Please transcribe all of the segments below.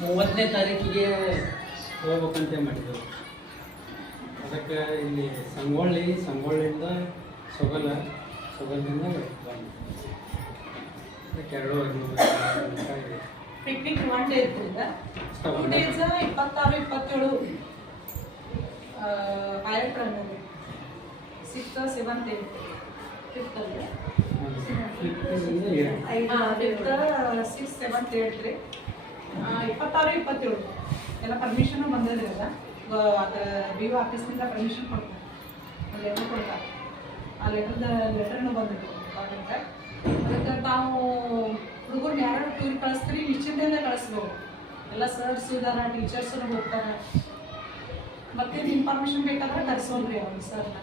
ಮೂವತ್ತನೇ ತಾರೀಕಿಗೆ ಹೋಗ್ಬೇಕಂತ ಮಾಡಿದ್ರು. ಅದಕ್ಕೆ ಇಲ್ಲಿ ಸಂಗೊಳ್ಳಿ ಸಂಗೊಳ್ಳಿಯಿಂದ ಸೊಗಲ ಸೊಗಲಿಂದ ಅದಕ್ಕೆ ಎರಡು ಪಿಕ್ನಿಕ್ ಒನ್ ಡೇ ಇರ್ತದ. ಟೂ ಡೇಸ್ ಇಪ್ಪತ್ತಾರು ಇಪ್ಪತ್ತೇಳು ರನ್ ಸಿಕ್ಸ್ ಸೆವೆಂತ್ ಏಟ್ ಫಿಫ್ತ್ ಅಲ್ಲಿ. ಫಿಫ್ಟಿಂದ ಸಿಕ್ಸ್ ಸೆವೆಂತ್ ಏಟ್ ರೀ ಇಪ್ಪತ್ತಾರು, ಇಪ್ಪತ್ತೇಳು. ಎಲ್ಲ ಪರ್ಮಿಷನು ಬಂದಿರಲಿಲ್ಲ ಅದರ ಅದು ಬಿ ಒ ಆಫೀಸ್ನಿಂದ ಪರ್ಮಿಷನ್ ಕೊಡ್ತಾರೆ ಲೆಟರ್ ಕೊಡ್ತಾರೆ. ಆ ಲೆಟರ್ದ ಲೆಟರ್ನು ಬಂದಿದ್ದು ಗೌರ್ಮೆಂಟ್ ಅದಕ್ಕೆ ತಾವು ಹುಡುಗರು ಯಾರು ಟೂರ್ ಕಳಿಸ್ತೀರಿ, ನಿಶ್ಚಿಂತೆಯಿಂದ ಕಳಿಸ್ಬೋದು. ಎಲ್ಲ ಸರ್ಸ್ ಇದಾರ ಟೀಚರ್ಸು ಹೋಗ್ತಾರೆ. ಮತ್ತೇನು ಇನ್ಫಾರ್ಮೇಷನ್ ಬೇಕಾದ್ರೆ ಕರೆಸೋನ್ರಿ ಅವ್ರು ಸರ್ನ.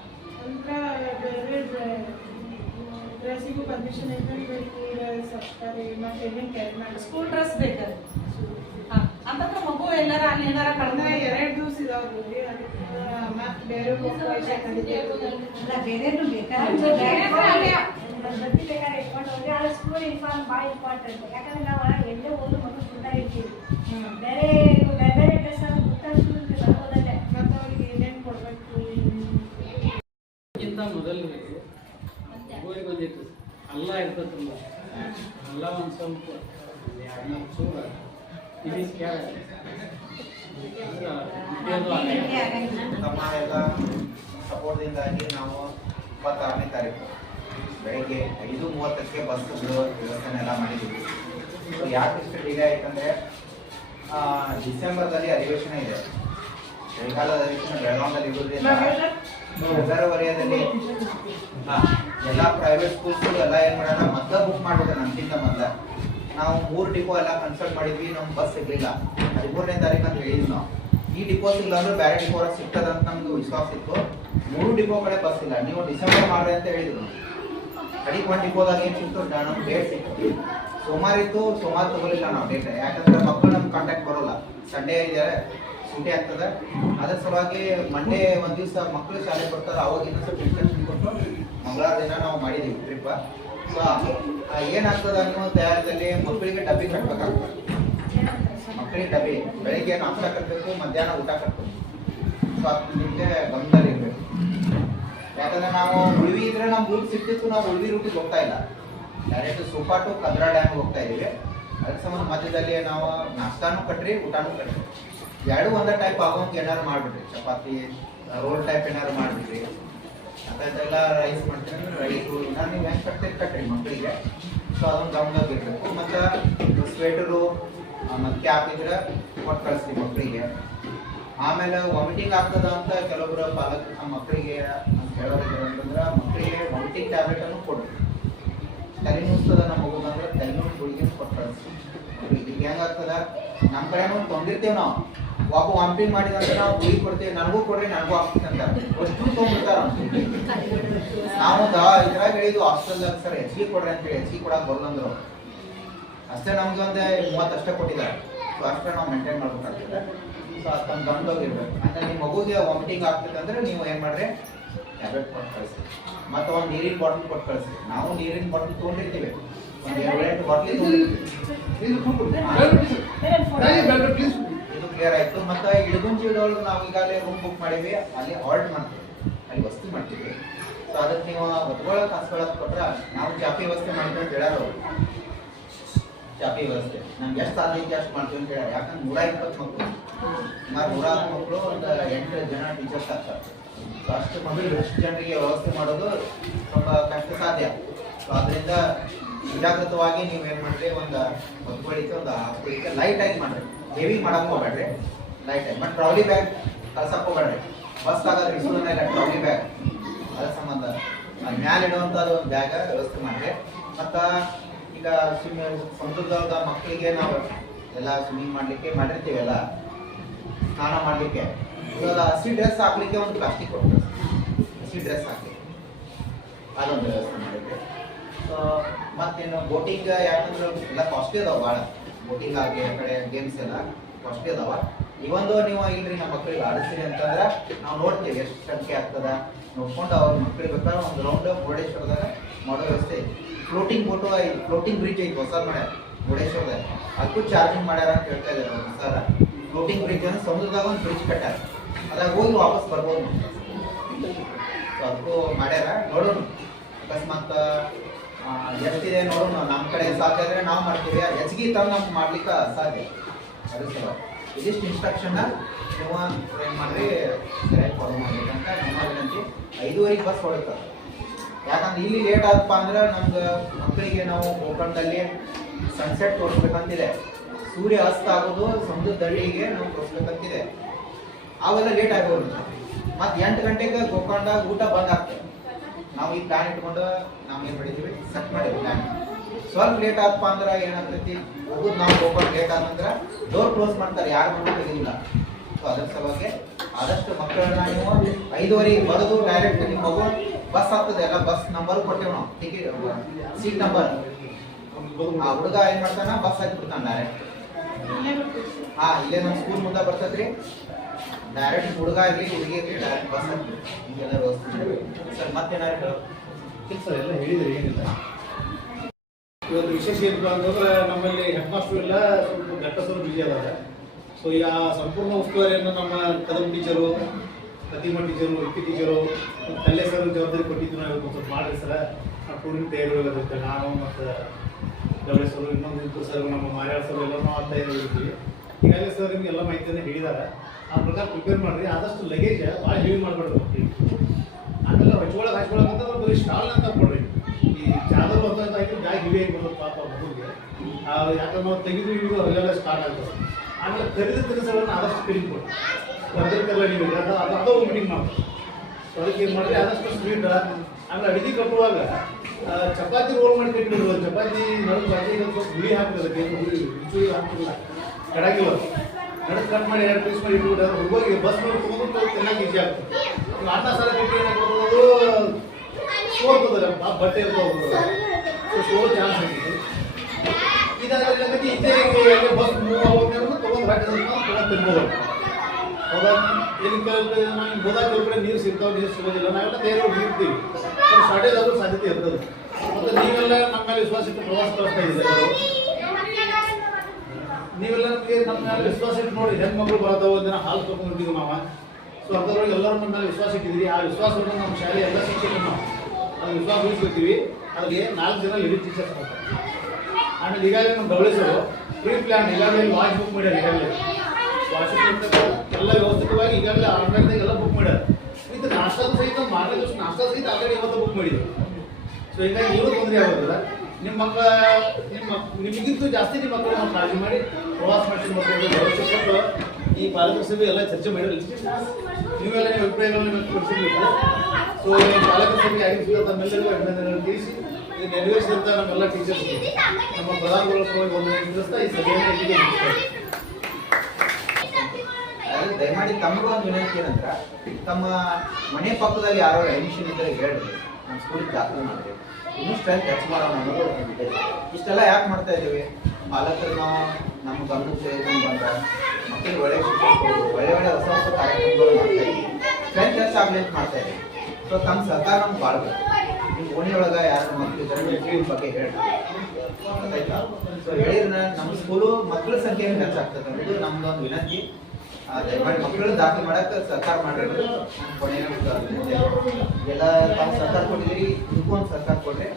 ಅಂದ್ರೆ ಬೇರೆ ಡ್ರೆಸ್ಸಿಗೂ ಪರ್ಮಿಷನ್ ಸರ್ಕಾರಿ ಮತ್ತೆ ಕ್ಯಾರಿ ಮಾಡಿ ಸ್ಕೂಲ್ ಡ್ರೆಸ್ ಬೇಕಾದ್ರೆ. ಹಾಂ ಅಂತಂದ್ರೆ ಮಗು ಎಲ್ಲಾರ ಅಲ್ಲಿ ಏನಾರ ಕಡಿಮೆ ಎರಡು ದಿವಸ ಇದಾವ್ರಿ ಮತ್ತೆ ಬೇರೆ ಬೇರೆನು ಬೇಕಾದ್ರೆ ಇಟ್ಕೊಂಡು ಹೋಗಿ ಆದ್ರೆ ಸ್ಕೂಲ್ ಇನ್ಫಾರ್ಮ್ ಭಾಳ ಇಂಪಾರ್ಟೆಂಟ್ ಯಾಕಂದ್ರೆ ನಾವು ಎಲ್ಲೇ ಹೋದ್ರು ಮಗು ಸುತ್ತ ಇರ್ತೀವಿ. ಬೇರೆ ಬೇರೆ ಬೇರೆ ಡ್ರೆಸ್ ಸ್ಕೂಲ್ ಬರ್ಬೋದಲ್ಲೇ. ಮತ್ತೆ ಅವ್ರಿಗೆ ಏನೇನು ಕೊಡಬೇಕು? ಮೊದಲು ಬಂದಿತ್ತು. ಅಲ್ಲ ಇರ್ತದಲ್ಲ. ಅಲ್ಲ ಒಂದು ಸ್ವಲ್ಪ. ನಮ್ಮ ಇದು. ತಮ್ಮ ಎಲ್ಲ ಸಪೋರ್ಟ್ದಿಂದಾಗಿ ನಾವು ಇಪ್ಪತ್ತಾರನೇ ತಾರೀಕು ಬೆಳಗ್ಗೆ ಐದು ಮೂವತ್ತಕ್ಕೆ ಬಸ್ ವ್ಯವಸ್ಥೆನ ಎಲ್ಲ ಮಾಡಿದ್ದೀವಿ. ಸೊ ಯಾಕೆ ಇಷ್ಟು ಡಿಲೇ ಆಯ್ತಂದ್ರೆ ಆ, ಡಿಸೆಂಬರ್ದಲ್ಲಿ ಅಧಿವೇಶನ ಇದೆ. ಚಳಿಗಾಲದ ಅಧಿವೇಶನ ಬೆಳಗಾವದಲ್ಲಿ ಇರೋದ್ರಿಂದ ಫೆಬ್ರವರಿಯಲ್ಲಿ ಹಾ, ಎಲ್ಲ ಪ್ರೈವೇಟ್ ಸ್ಕೂಲ್ಸ್ ಎಲ್ಲ ಏನು ಮಾಡೋಣ ಮೊದ್ಲ ಬುಕ್ ಮಾಡಿದ್ರೆ ನಮ್ಗಿಂತ ಮೊದ್ಲ. ನಾವು ಮೂರು ಡಿಪೋ ಎಲ್ಲ ಕನ್ಸಲ್ಟ್ ಮಾಡಿದ್ವಿ, ನಮ್ಗೆ ಬಸ್ ಸಿಗ್ಲಿಲ್ಲ. ಹದಿಮೂರನೇ ತಾರೀಕು ಅಂತ ಹೇಳಿದ್ವಿ ನಾವು. ಈ ಡಿಪೋ ಸಿಗ್ಲ ಅಂದ್ರೆ ಬೇರೆ ಡಿಪೋ ಸಿಗ್ತದೆ ಅಂತ ನಮ್ಗೆ ವಿಶ್ವಾಸ ಇತ್ತು. ಮೂರು ಡಿಪೋ ಕಡೆ ಬಸ್ ಇಲ್ಲ. ನೀವು ಡಿಸೆಂಬರ್ ಮಾಡ್ರಿ ಅಂತ ಹೇಳಿದ್ರು. ಕಡಿಗೆ ಒಂದು ಡಿಪೋದಾಗ ಏನು ಸಿಕ್ತು? ನಮ್ಗೆ ಡೇಟ್ ಸಿಕ್ತು ಸೋಮವಾರ ಇತ್ತು, ಸೋಮವಾರ ತಗೊಳಿಲ್ಲ ನಾವು ಡೇಟ್ ಯಾಕಂದ್ರೆ ಮಕ್ಕಳು ನಮ್ಗೆ ಕಾಂಟ್ಯಾಕ್ಟ್ ಬರೋಲ್ಲ. ಸಂಡೇ ಇದ್ದಾರೆ, ಸೂಟಿ ಆಗ್ತದೆ. ಅದ್ರ ಸಲುವಾಗಿ ಮಂಡೇ ಒಂದು ದಿವಸ ಮಕ್ಕಳು ಶಾಲೆ ಬರ್ತಾರೆ ಅವಾಗ ಇನ್ನೊಂದು ಸ್ವಲ್ಪ ಮಂಗಳವಾರ ದಿನ ನಾವು ಮಾಡಿದೀವಿ ಟ್ರಿಪ್ ಸೊ ಏನಾಗ್ತದೆ ಅನ್ನೋ ತಯಾರದಲ್ಲಿ ಮಕ್ಕಳಿಗೆ ಡಬ್ಬಿ ಕಟ್ಬೇಕಾಗ್ತದೆ. ಮಕ್ಕಳಿಗೆ ಡಬ್ಬಿ, ಬೆಳಿಗ್ಗೆ ನಾಷ್ಟ ಕಟ್ಟಬೇಕು ಮಧ್ಯಾಹ್ನ ಊಟ ಕಟ್ಟಬೇಕು ಸೊ ಅದು ನಿಮಗೆ ಇರಬೇಕು. ಯಾಕಂದ್ರೆ ನಾವು ಉಳಿವಿ ಇದ್ರೆ ನಮ್ಮ ರೂಟ್ ಸಿಕ್ತಿತ್ತು ನಾವು ಉಳಿವಿ ರೂಟಿಗೆ ಹೋಗ್ತಾ ಇಲ್ಲ. ಡೈರೆಕ್ಟ್ ಸೋಫಾ ಟು ಕದ್ರಾ ಡ್ಯಾಮ್ಗೆ ಹೋಗ್ತಾ ಇದ್ದೀವಿ. ಅದಕ್ಕೆ ಸಂಬಂಧ ಮಧ್ಯದಲ್ಲಿ ನಾವು ನಾಷ್ಟಾನು ಕಟ್ರಿ, ಊಟನೂ ಕಟ್ರಿ. ಎರಡು ಒಂದೇ ಟೈಪ್ ಆಗೋಂಗೆ ಏನಾರು ಮಾಡ್ಬಿಡ್ರಿ. ಚಪಾತಿ, ರೋಲ್ ಟೈಪ್ ಏನಾರು ಮಾಡ್ಬಿಡ್ರಿ. ಅದೆಲ್ಲ ರೈಸ್ ಮಾಡ್ತೀನಿ, ರೈಸ್ ನಾನು ನೀವು ಹೆಂಗೆ ಕಟ್ತೀರಿ ಕಟ್ಟ್ರಿ ಮಕ್ಕಳಿಗೆ ಸೊ ಅದೊಂದು ಗಮನದಾಗ ಇರಬೇಕು ಮತ್ತು ಸ್ವೆಟರು ಮತ್ತು ಕ್ಯಾಪ್ ಇದ್ರೆ ಕೊಟ್ಟು ಕಳಿಸ್ತೀವಿ ಮಕ್ಕಳಿಗೆ ಆಮೇಲೆ ವಾಮಿಟಿಂಗ್ ಆಗ್ತದ ಅಂತ ಕೆಲವೊಬ್ಬರು ಪಾಲಕ್ ಮಕ್ಕಳಿಗೆ ಅಂತ ಅಂತಂದ್ರೆ ಮಕ್ಕಳಿಗೆ ವಾಮಿಟಿಂಗ್ ಟ್ಯಾಬ್ಲೆಟ್ ಅನ್ನು ಕೊಡ್ರಿ ತಲೆ ನುಸ್ತದ ನಮ್ಮ ಮಗು ಅಂದ್ರೆ ತಲೆನೋವು ಗುಳಿಗೆ ಕೊಟ್ಟು ಕಳಿಸ್ತೀವಿ ಈಗ ಹೆಂಗಾಗ್ತದ ನಮ್ಮ ಕಡೆ ತೊಂದಿರ್ತೇವೆ ನಾವು. ವಾಪು ವಾಮಿಟಿಂಗ್ ಮಾಡಿದಂತ ನಾವು ಗುಳಿಗೆ ಕೊಡ್ತೀವಿ, ನನಗೂ ಕೊಡ್ರಿ, ನನಗೂ ಆಗ್ತದೆ ಅಂತಾರೆ ಅಷ್ಟು ತೊಗೊಂಡ್ಬಿಡ್ತಾರ ನಾವು ದ ಇದ್ರಾಗ ಹೇಳಿದ್ವು ಹಾಸ್ಟೆಲ್ದಾಗ ಸರ್ ಹೆಚ್ಚಿಗೆ ಕೊಡ್ರಿ ಅಂತ ಹೇಳಿ ಹೆಚ್ಚಿಗೆ ಕೊಡಕ್ಕೆ ಬರೋದಂದ್ರು. ಅಷ್ಟೇ ನಮ್ಗೆ ಒಂದು ಮೂವತ್ತು ಅಷ್ಟೇ ಕೊಟ್ಟಿದ್ದಾರೆ. ಸೊ ಅಷ್ಟೇ ನಾವು ಮೇಂಟೈನ್ ಮಾಡ್ಬೇಕಾಗ್ತದೆ. ಸೊ ಅದು ತಮ್ಮ ಗಮನದೋಗಿರ್ಬೇಕು ಅಂದ್ರೆ ನಿಮ್ಮ ಮಗುಗೆ ವಾಮಿಟಿಂಗ್ ಆಗ್ತದೆ ಅಂದ್ರೆ ನೀವು ಏನು ಮಾಡ್ರಿ? ಟ್ಯಾಬ್ಲೆಟ್ ಕೊಟ್ಟು ಕಳಿಸಿ. ಮತ್ತು ಒಂದು ನೀರಿನ ಬಾಟಲ್ ಕೊಟ್ಟು ಕಳಿಸಿ. ನಾವು ನೀರಿನ ಬಾಟಲ್ ತೊಗೊಂಡಿರ್ತೀವಿ. ಒಂದು ಎರಡು ಎಂಟು ಬಾಟ್ಲಿ ತೊಗೊಂಡಿರ್ತೀವಿ. ಇದು ಕ್ಲಿಯರ್ ಆಯ್ತು. ಮತ್ತೆ ಇಡಗುಂಜಿದೊಳಗೆ ನಾವು ಈಗಾಗಲೇ ರೂಮ್ ಬುಕ್ ಮಾಡಿವಿ. ಅಲ್ಲಿ ಹಾಲ್ಟ್ ಮಾಡ್ತೀವಿ. ಮಾಡ್ತೀವಿ. ಸೊ ಅದಕ್ಕೆ ನೀವು ಹೊತ್ಕೊಳಕ್ ಕಾಸ್ಕೊಳ್ಳೋಕೆ ಕೊಟ್ರೆ ನಾವು ಚಾಪಿ ವ್ಯವಸ್ಥೆ ಮಾಡ್ತೀವಿ ಅಂತ ಹೇಳೋರು ಚಾಪಿ ವ್ಯವಸ್ಥೆ. ನಮ್ಗೆ ಎಷ್ಟು ಸಾಧ್ಯತೆ ಅಷ್ಟು ಮಾಡ್ತೀವಿ ಅಂತ ಹೇಳೋರು. ಯಾಕಂದ್ರೆ ನೂರ ಇಪ್ಪತ್ತು ಮಕ್ಕಳು ಸುಮಾರು ನೂರ ಹತ್ತು ಮಕ್ಕಳು ಒಂದು ಎಂಟು ಜನ ಟೀಚರ್ಸ್ ಆಗ್ತಾರೆ. ಸೊ ಅಷ್ಟು ಮಕ್ಕಳು ಎಷ್ಟು ಜನರಿಗೆ ವ್ಯವಸ್ಥೆ ಮಾಡೋದು ಸ್ವಲ್ಪ ಕಷ್ಟ ಸಾಧ್ಯ. ಸೊ ಅದರಿಂದ ಜಾಗೃತವಾಗಿ ನೀವು ಏನು ಮಾಡಿರಿ, ಒಂದು ಹೊತ್ಕೊಳ್ಳಿಕ್ಕೆ ಒಂದು ಹಾಕೊಳ್ಳಿಕ್ಕೆ ಲೈಟಾಗಿ ಮಾಡಿರಿ. ಹೆವಿ ಮಾಡಕ್ ಹೋಗ್ಬೇಡ್ರಿ. ಲೈಟ್ ಮತ್ತು ಮತ್ತೆ ಟ್ರಾಲಿ ಬ್ಯಾಗ್ ಕಳ್ಸಕ್ಕೆ ಹೋಗ್ಬೇಡ್ರಿ. ಬಸ್ ಆಗ ಇಳಿಸೋದಿಲ್ಲ ಟ್ರಾಲಿ ಬ್ಯಾಗ್ ಅದ್ರ ಸಂಬಂಧ ಮ್ಯಾಲೆ ಒಂದು ಬ್ಯಾಗ ವ್ಯವಸ್ಥೆ ಮಾಡಿದೆ. ಮತ್ತ ಈಗ ಸ್ವಿಮ್ ಸಮುದ್ರದೊಳಗ ಮಕ್ಕಳಿಗೆ ನಾವು ಎಲ್ಲ ಸ್ವಿಮ್ಮಿಂಗ್ ಮಾಡ್ಲಿಕ್ಕೆ ಮಾಡಿರ್ತೀವಿ ಎಲ್ಲ. ಸ್ನಾನ ಮಾಡ್ಲಿಕ್ಕೆ. ಇವಾಗ ಹಸಿ ಡ್ರೆಸ್ ಹಾಕ್ಲಿಕ್ಕೆ ಒಂದು ಪ್ಲಾಸ್ಟಿಕ್ ಕೊಡ್ತಾರೆ. ಹಸಿ ಡ್ರೆಸ್ ಹಾಕಿ. ಅದೊಂದು ವ್ಯವಸ್ಥೆ ಮಾಡಿದ್ವಿ ಸೊ ಮತ್ತೇನು ಬೋಟಿಂಗ್ ಯಾಕಂದ್ರೆ ಎಲ್ಲ ಕಾಸ್ಟ್ಲಿ ಅದಾವೆ ಭಾಳ ಬೋಟಿಂಗ್ ಆಗಿ ಆ ಕಡೆ ಗೇಮ್ಸ್ ಎಲ್ಲ. ಕಾಸ್ಟ್ಲಿ ಅದಾವ. ಇವೊಂದು ನೀವು ಇಲ್ರಿ ನಮ್ಮ ಮಕ್ಕಳಿಗೆ ಆಡಿಸ್ತೀರಿ ಅಂತಂದ್ರೆ ನಾವು ನೋಡ್ತೀವಿ ಎಷ್ಟು ಸಂಖ್ಯೆ ಆಗ್ತದ. ನೋಡ್ಕೊಂಡು ಅವ್ರ ಮಕ್ಕಳಿಗೆ ಬೇಕಾದ್ರೆ ಒಂದು ರೌಂಡ್ ಮುರುಡೇಶ್ವರದಾಗ ಮಾಡೋ ವ್ಯವಸ್ಥೆ ಐತಿ. ಫ್ಲೋಟಿಂಗ್ ಬೋಟು ಐತಿ ಫ್ಲೋಟಿಂಗ್ ಬ್ರಿಡ್ಜ್ ಐತಿ ಹೊಸ ಮಾಡ್ಯಾರ ಮುರುಡೇಶ್ವರದಾಗ. ಅದಕ್ಕೂ ಚಾರ್ಜಿಂಗ್ ಮಾಡ್ಯಾರ ಅಂತ ಹೇಳ್ತಾ ಇದ್ದಾರೆ ಸರ್ ಫ್ಲೋಟಿಂಗ್ ಬ್ರಿಡ್ಜ್ ಅಂದ್ರೆ ಸಮುದ್ರದಾಗ ಒಂದು ಬ್ರಿಡ್ಜ್ ಕಟ್ಟಾರ ಅದಾಗ ಹೋಗಿ ವಾಪಸ್ ಬರ್ಬೋದು. ಸೊ ಅದಕ್ಕೂ ಮಾಡ್ಯಾರ. ನೋಡೋಣ. ಅಕಸ್ಮಾತ್ ಎಷ್ಟಿದೆ ನೋಡೋಣ. ನಮ್ಮ ಕಡೆ ಸಾಧ್ಯ ಆದರೆ ನಾವು ಮಾಡ್ತೀವಿ. ಹೆಚ್ಚಿಗೆ ತಂದು ನಮ್ಗೆ ಮಾಡ್ಲಿಕ್ಕೆ ಅಸಾಧ್ಯ ಅದು ಸಲ ಇದಿಷ್ಟು ಇನ್ಸ್ಟ್ರಕ್ಷನ್ನ ನೀವು ಏನು ಮಾಡಿರಿ, ಸರಿಯಾಗಿ ಫಾಲೋ ಮಾಡ್ಬೇಕಂತ ನಮ್ಮ ವಿನಂತಿ. ಐದುವರೆಗೆ ಬಸ್ ಹೊಡುತ್ತೆ ಯಾಕಂದ್ರೆ ಇಲ್ಲಿ ಲೇಟ್ ಆದಪ್ಪ ಅಂದ್ರೆ ನಮ್ಗೆ ಮಕ್ಕಳಿಗೆ ನಾವು ಗೋಕರ್ಣದಲ್ಲಿ ಸನ್ಸೆಟ್ ತೋರಿಸ್ಬೇಕಂತಿದೆ. ಸೂರ್ಯ ಅಸ್ತ ಆಗೋದು, ಸಮುದ್ರ ದಂಡಿಗೆ ನಾವು ತೋರಿಸ್ಬೇಕಂತಿದೆ. ಅವೆಲ್ಲ ಲೇಟ್ ಆಗೋದು ಮತ್ತೆ ಎಂಟು ಗಂಟೆಗೆ ಗೋಕರ್ಣದಾಗ ಊಟ ಬಂದ್ ಆಗ್ತದೆ. ನಾವು ಈ ಪ್ಲಾನ್ ಇಟ್ಕೊಂಡು ನಾವು ಏನು ಮಾಡಿದೀವಿ? ಸೆಟ್ ಮಾಡಿದ್ವಿ ಪ್ಲಾನ್ ಸ್ವಲ್ಪ ಲೇಟ್ ಆದಪ್ಪ ಅಂದ್ರೆ ಏನಾಗ್ತೈತಿ ಹೋಗುದು ನಾವು ಓಪನ್ ಲೇಟ್ ಆದಂದ್ರೆ ಡೋರ್ ಕ್ಲೋಸ್ ಮಾಡ್ತಾರೆ, ಯಾರು ಮಕ್ಕಳು ತೆಗಿಲ್ಲ ಸೊ ಅದ್ರ ಸಲುವಾಗಿ ಆದಷ್ಟು ಮಕ್ಕಳನ್ನ ನೀವು ಐದುವರೆಗೆ ಬರೋದು ಡೈರೆಕ್ಟ್ ನಿಮ್ಮ ಮಗು ಬಸ್ ಆಗ್ತದೆ ಅಲ್ಲ ಬಸ್ ನಂಬರ್ ಕೊಟ್ಟೆವು ನಾವು. ಟಿಕೆಟ್ ಸೀಟ್ ನಂಬರ್ ಆ ಹುಡುಗ ಏನು ಮಾಡ್ತಾನ? ಬಸ್ ಹಾಕಿ ಬಿಡ್ತಾನೆ ಡೈರೆಕ್ಟ್ ಹಾ, ಇಲ್ಲೇ ನಮ್ಮ ಸ್ಕೂಲ್ ಮುಂದೆ ಬರ್ತದ್ರಿ. ಡೈರೆಕ್ಟ್ ಹುಡುಗ ಇರಲಿ ಹುಡುಗಿ ಡೈರೆಕ್ಟ್ ಬಸ್ ಹತ್ತಿ ಹಿಂಗೆಲ್ಲ ವ್ಯವಸ್ಥೆ ಸರ್ ಮತ್ತೇನಾದ್ರು ಸರ್, ಎಲ್ಲ ಹೇಳಿದ್ರೆ ಏನಿಲ್ಲ. ಇವತ್ತು ವಿಶೇಷ ಏನು ಅಂತಂದ್ರೆ ನಮ್ಮಲ್ಲಿ ಹೆಡ್ ಮಾಸ್ಟರ್ ಎಲ್ಲ ಸ್ವಲ್ಪ ಗಟ್ಟಸರು ಬಿಜಿ ಅದಾರೆ. ಸೊ ಈ ಆ ಸಂಪೂರ್ಣ ಉಸ್ತುವಾರಿಯನ್ನು ನಮ್ಮ Kadam teacher Pratima teacher Vicky teacher Kalle sir ಜವಾಬ್ದಾರಿ ಕೊಟ್ಟಿದ್ದು ನಾವು ಇವತ್ತು ಸ್ವಲ್ಪ ಮಾಡಿರಿ ಸರ ನಾವು ಟೂರಿನ ಇರುತ್ತೆ. ನಾನು ಮತ್ತು ಡಬ್ಲ್ಯೂ ಸರ್ ಇನ್ನೊಂದು ಇಬ್ಬರು ಸರ್ ನಮ್ಮ ಮಾರ್ಯಾಳ ಸರ್ ಎಲ್ಲರೂ ನಾವು ತಯಾರಿ ಇರ್ತೀವಿ ಈಗಾಗಲೇ ಸರ್ ನಿಮ್ಗೆ ಎಲ್ಲ ಮಾಹಿತಿಯನ್ನು ಹೇಳಿದ್ದಾರೆ. ಆ ಪ್ರಕಾರ ಪ್ರಿಪೇರ್ ಮಾಡಿರಿ. ಆದಷ್ಟು ಲಗೇಜ್ ಭಾಳ ಹೇವಿ ಮಾಡಬೇಡ್ರಿ ಆಮೇಲೆ ಹಚ್ಕೊಳಕ್ಕೆ ಹಚ್ಕೊಳಕ್ಕೆ ಅಂತ ಬರೀ ಸ್ಟಾಲ್ ಅಂತ ಕೊಡ್ರಿ. ಈ ಚಾದರ್ ಹಾಕಿ ಬ್ಯಾಗ್ ಬರೋದು ಪಾಪ ಮಗುಗೆ ಯಾಕಂದ್ರೆ ನಾವು ತೆಗೆದು ಇವು ಅಲ್ಲೆಲ್ಲ ಸ್ಟಾರ್ಟ್ ಆಗ್ತದೆ ಆಮೇಲೆ ತಿನಿಸುಗಳನ್ನ ಆದಷ್ಟು ಕಡಿಮೆ ಕೊಡಿ. ಬರ್ದಿರ್ತಾರಲ್ಲ ನೀವು ಅದು ಮೀಟಿಂಗ್ ಮಾಡ್ತಾರೆ ಸೊ ಅದಕ್ಕೆ ಏನು ಮಾಡಿದ್ರೆ ಆದಷ್ಟು ಸ್ವೀಟ್ ಆಮೇಲೆ ಅಡಿಗೆ ಕಟ್ಟುವಾಗ ಚಪಾತಿ ರೋಲ್ ಮಾಡಿ ಚಪಾತಿ ನಡುವೆ ಬಾಜಿ ಹುಳಿ ಹಾಕ್ತದೆ ಹುಳಿ ಹುಳಿ ಹಾಕ್ತಿಲ್ಲ. ಕಡಾಕಿಲ್ಲ ನಡುವೆ ಕಟ್ ಮಾಡಿ ಎರಡು ಪೀಸ್ ಮಾಡಿ ಇಟ್ಬಿಟ್ಟು ಬಸ್ ಮೇಲೆ ತೊಗೊಂಡು ಚೆನ್ನಾಗಿ ಈಜಿ ಆಗ್ತದೆ ಆಟ ಸಲ ಕಟ್ಟಿ ಸೋರ್ತದಲ್ಲ ಬಟ್ಟೆ ಇರ್ತಾವೆ ಸೊ ಸೋರ್ ಚಾನ್ಸ್ ಆಗಿದೆ. ಇದಾದ್ರೆ ನಮಗೆ ಇದ್ದೇ ಬಸ್ ಮೂವ್ ಆಗೋದ್ರಿಂದ ತೊಗೊಂಡು ರಾಜ್ಯ ತೊಗೊಂಡು ತಿನ್ಬೋದು. ಅವಾಗ ಏನು ಕೆಲವು ಕಡೆ ನೀರು ಸಿಗ್ತಾವೆ ನೀರು ಸಿಗೋದಿಲ್ಲ. ನಾವೆಲ್ಲ ತಯಾರಿ ಇರ್ತೀವಿ. ಶಾರ್ಟೇಜ್ ಆಗೋ ಸಾಧ್ಯತೆ ಇರ್ತದೆ. ಮತ್ತು ನೀವೆಲ್ಲ ನಮ್ಮ ಮೇಲೆ ವಿಶ್ವಾಸ ಇಟ್ಟು ಪ್ರವಾಸ ಕಳಿಸ್ತಾ ಇದ್ದಾರೆ ನೀವೆಲ್ಲ ನಮಗೆ ನಮ್ಮ ಮೇಲೆ ವಿಶ್ವಾಸ ಇಟ್ಟು ನೋಡಿ ಹೆಣ್ಮಕ್ಳು ಬರ್ತಾವೆ ಒಂದಿನ ಹಾಲು ತಗೊಂಡಿದ್ದೀವಿ ನಾವು ಸೊ ಅದರೊಳಗೆ ಎಲ್ಲರೂ ನಮ್ಮ ಮೇಲೆ ವಿಶ್ವಾಸ ಇಟ್ಟಿದ್ದೀವಿ ಆ ವಿಶ್ವಾಸವನ್ನು ನಮ್ಮ ಶಾಲೆ ಎಲ್ಲ ಶಿಕ್ಷಕರು ನಾವು ಅದು ವಿಶ್ವಾಸ ಉಳಿಸ್ಕೊತೀವಿ ಅದಕ್ಕೆ ನಾಲ್ಕು ಜನ ಲೇಡಿ ಟೀಚರ್ಸ್ ಬರ್ತಾರೆ ಆಮೇಲೆ ಈಗಾಗಲೇ ನಮ್ಮ ಡಬ್ಲ್ಯೂಸರು ಪ್ರೀ ಪ್ಲಾನ್ ಈಗಾಗಲೇ ವಾಚ್ ಬುಕ್ ಮಾಡ್ಯಾರ, ಈಗಾಗಲೇ. ವಾಚ್ ಎಲ್ಲ ವ್ಯವಸ್ಥಿತವಾಗಿ ಈಗಾಗಲೇ ಆನ್ಲೈನ್ದಾಗ ಎಲ್ಲ ಬುಕ್ ಮಾಡ್ಯಾರ. ವಿತ್ ನಾಷ್ಟದ ಸಹಿತ ಮಾರನೇ ದಿವಸ ನಾಷ್ಟ ಸಹಿತ ಆಲ್ರೆಡಿ ಇವತ್ತು ಬುಕ್ ಮಾಡಿದ್ರು. ಸೊ ಹೀಗಾಗಿ ನೀವು ತೊಂದರೆ ಆಗೋದಿಲ್ಲ. ನಿಮ್ಮ ಮಕ್ಕಳ ನಿಮ್ಮ, ನಿಮಗಿಂತೂ ಜಾಸ್ತಿ ನಿಮ್ಮ ಮಕ್ಕಳು ನಾವು ಕಾಳಜಿ ಮಾಡಿ ಪ್ರವಾಸ ಮಾಡಿಸಿ ಮಕ್ಕಳು ಭವಿಷ್ಯ ಕೊಟ್ಟು ಈ ಪಾಲಕರ ಸಭೆ ಎಲ್ಲ ಚರ್ಚೆ ಮಾಡಿರಲಿ ನೀವೆಲ್ಲ ನಿಮ್ಮ ಅಭಿಪ್ರಾಯಗಳನ್ನು ವ್ಯಕ್ತಪಡಿಸಿರ್ಬೇಕು ಸೊ ಪಾಲಕರ ಸಭೆ ಆಗಿರ್ತದೆ ತಮ್ಮೆಲ್ಲರಿಗೂ ಅಭಿನಂದನೆಗಳನ್ನು ತಿಳಿಸಿ ಇದು ನೆರವೇರಿಸಿದಂಥ ನಮ್ಮೆಲ್ಲ ಟೀಚರ್ಸ್ ನಮ್ಮ ಪ್ರಧಾನಗಳ ಪರವಾಗಿ ಒಂದು ತಿಳಿಸ್ತಾ ಈ ಸಭೆಯನ್ನು ಇಲ್ಲಿಗೆ ದಯಮಾಡಿ ತಮಗೂ ಒಂದು ವಿನಂತಿ ಏನಂದ್ರ, ತಮ್ಮ ಮನೆ ಪಕ್ಕದಲ್ಲಿ ಯಾರೋ ಅಡ್ಮಿಷನ್ ಇದ್ದರೆ ಹೇಳ್ರಿ. ನಮ್ಮ ಸ್ಕೂಲಿಗೆ ದಾಖಲೆ ಮಾಡಬೇಕು ಇನ್ನೂ ಸ್ಟ್ರೆಂತ್ ಹೆಚ್ಚು ಮಾಡೋಣ ಅನ್ನೋದು. ಇಷ್ಟೆಲ್ಲ ಯಾಕೆ ಮಾಡ್ತಾ ಇದ್ದೀವಿ? ಪಾಲಕರು ನಾವು ನಮ್ಮ ಗಮನಕ್ಕೆ ತೆಗೆದುಕೊಂಡು ಬಂದ ಮಕ್ಕಳಿಗೆ ಒಳ್ಳೆ ಶಿಕ್ಷಣ ಕೊಡೋದು ಒಳ್ಳೆ ಒಳ್ಳೆ ಹೊಸ ಹೊಸ ಕಾರ್ಯಕ್ರಮಗಳು ಮಾಡ್ತಾ ಇದ್ದೀವಿ. ಫ್ರೆಂಡ್ ಕೆಲಸ ಆಗ್ಲೇಟ್ ಮಾಡ್ತಾ ಇದ್ದೀವಿ. ಸೊ ತಮ್ಮ ಸರ್ಕಾರ ನಮ್ಗೆ ಭಾಳ ಬೇಕು ನಿಮ್ಮ ಓಣಿಯೊಳಗೆ ಯಾರು ಮಕ್ಕಳು ಇದ್ದಾರೆ ಬಗ್ಗೆ ಹೇಳ್ತಾರೆ ಸೊ ಹೇಳಿದ್ರೆ ನಮ್ಮ ಸ್ಕೂಲು ಮಕ್ಕಳ ಸಂಖ್ಯೆ ಹೆಚ್ಚಾಗ್ತದೆ ಅನ್ನೋದು ನಮ್ದು ಒಂದು ವಿನಂತಿ ದಯಮಾಡಿ ಮಕ್ಕಳು ದಾಖಲೆ ಮಾಡಕ್ಕೆ ಸರ್ಕಾರ ಮಾಡಿರೋದು ಕೊನೆಯ ಎಲ್ಲ ತಾವು ಸರ್ಕಾರ ಕೊಟ್ಟಿದ್ದೀರಿ, ಇದಕ್ಕೂ ಒಂದು ಸರ್ಕಾರ ಕೊಟ್ರೆ